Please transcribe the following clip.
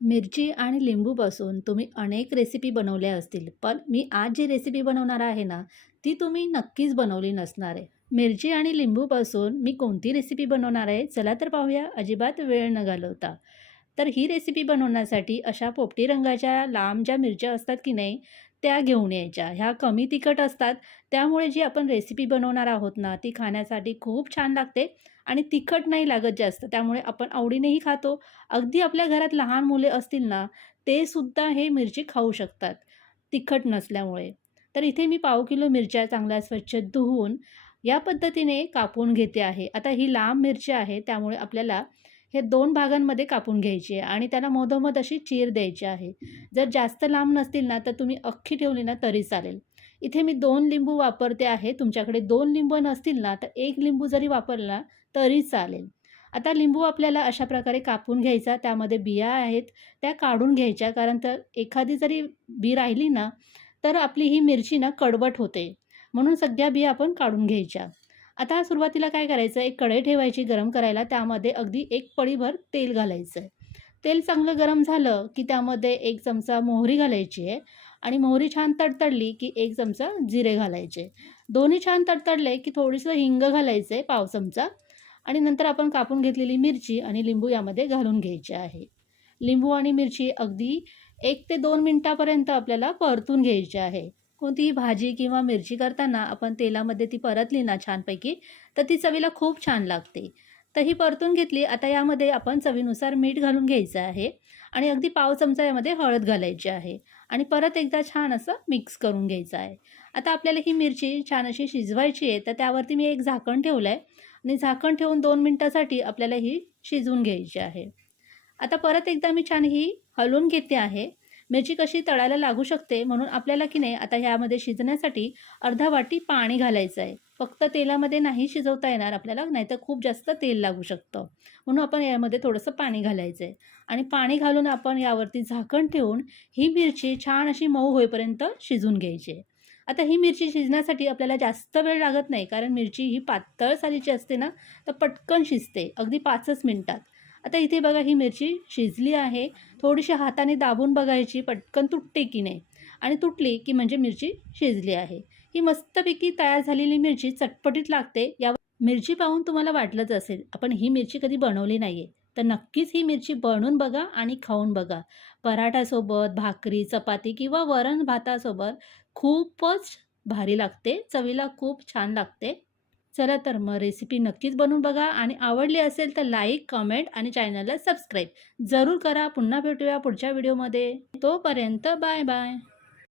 मिरची आणि लिंबूपासून तुम्ही अनेक रेसिपी बनवल्या असतील, पण मी आज जी रेसिपी बनवणार आहे ना, ती तुम्ही नक्कीच बनवली नसणार आहे. मिरची आणि लिंबूपासून मी कोणती रेसिपी बनवणार आहे, चला तर पाहूया अजिबात वेळ न घालवता. तर ही रेसिपी बनवण्यासाठी अशा पोपटी रंगाच्या लांब ज्या मिरच्या असतात की नाही, त्या घेऊन यायच्या. ह्या कमी तिखट असतात, त्यामुळे जी आपण रेसिपी बनवणार आहोत ना, ती खाण्यासाठी खूप छान लागते आणि तिखट नाही लागत जास्त. त्यामुळे आपण आवडीनेही खातो. अगदी आपल्या घरात लहान मुले असतील ना, ते सुद्धा हे मिरची खाऊ शकतात, तिखट नसल्यामुळे. तर इथे मी पाव किलो मिरच्या चांगल्या स्वच्छ धुवून या पद्धतीने कापून घेते आहे. आता ही लांब मिरची आहे, त्यामुळे आपल्याला हे 2 भागांमध्ये कापून घ्यायची आहे आणि त्याला मधोमध अशी चीर द्यायची आहे. जर जास्त लांब नसतील ना, तर तुम्ही अख्खी ठेवली ना तरी चालेल. इथे मी 2 लिंबू वापरते आहे. तुमच्याकडे 2 लिंबू नसतील ना, तर 1 लिंबू जरी वापरला तरी चालेल. आता लिंबू आपल्याला अशा प्रकारे कापून घ्यायचा. त्यामध्ये बिया आहेत, त्या काढून घ्यायच्या. कारण तर एखादी जरी बी राहिली ना, तर आपली ही मिरची ना कडवट होते. म्हणून सगळ्या बिया आपण काढून घ्यायच्या. आता सुरुवातीला काय करायचं, एक कढई ठेवायची गरम करायला. त्यामध्ये अगदी 1 पळीभर तेल घालायचं आहे. तेल चांगलं गरम झालं, की त्यामध्ये 1 चमचा मोहरी घालायची आहे आणि मोहरी छान तडतडली, की 1 चमचा जिरे घालायचे. दोन्ही छान तडतडले, की थोडंसं हिंग घालायचं आहे पाव चमचा आणि नंतर आपण कापून घेतलेली मिरची आणि लिंबू यामध्ये घालून घ्यायचे आहे. लिंबू आणि मिरची अगदी 1 ते 2 मिनिटापर्यंत आपल्याला परतून घ्यायची आहे. कोणतीही भाजी किंवा मिरची करताना आपण तेलामध्ये ती परतली ना छानपैकी, तर ती चवीला खूप छान लागते. तर ही परतून घेतली. आता यामध्ये आपण चवीनुसार मीठ घालून घ्यायचं आहे आणि अगदी पाव चमचा यामध्ये हळद घालायची आहे आणि परत एकदा छान असं मिक्स करून घ्यायचं आहे. आता आपल्याला ही मिरची छान अशी शिजवायची आहे, तर त्यावरती मी एक झाकण ठेवलं आहे आणि झाकण ठेवून 2 मिनिटासाठी आपल्याला ही शिजवून घ्यायची आहे. आता परत एकदा मी छान ही हलवून घेते आहे. मिरची कशी तळायला लागू शकते म्हणून आपल्याला की नाही आता ह्यामध्ये शिजण्यासाठी अर्धा वाटी पाणी घालायचं आहे. फक्त तेलामध्ये नाही शिजवता येणार आपल्याला, नाहीतर खूप जास्त तेल लागू शकतं. म्हणून आपण यामध्ये थोडंसं पाणी घालायचं आहे आणि पाणी घालून आपण यावरती झाकण ठेवून ही मिरची छान अशी मऊ होईपर्यंत शिजवून घ्यायची आहे. आता ही मिरची शिजण्यासाठी आपल्याला जास्त वेळ लागत नाही, कारण मिरची ही पातळ सालीची असते ना, तर पटकन शिजते अगदी 5च मिनिटात. आता इथे बघा ही मिरची शिजली आहे. थोडीशी हाताने दाबून बघायची पटकन तुटते की नाही आणि तुटली की म्हणजे मिरची शिजली आहे. ही मस्तपैकी तयार झालेली मिरची चटपटीत लागते. या मिरची पाहून तुम्हाला वाटलंच असेल आपण ही मिरची कधी बनवली नाही आहे, तर नक्कीच ही मिरची बनवून बघा आणि खाऊन बघा. पराठासोबत, भाकरी, चपाती किंवा वरण भातासोबत खूपच भारी लागते. चवीला खूप छान लागते. चला तर मग रेसिपी नक्कीच बनवून बघा आणि आवडली असेल तर लाईक, कमेंट आणि चॅनलला सबस्क्राईब जरूर करा. पुन्हा भेटूया पुढच्या व्हिडिओमध्ये. तोपर्यंत बाय बाय.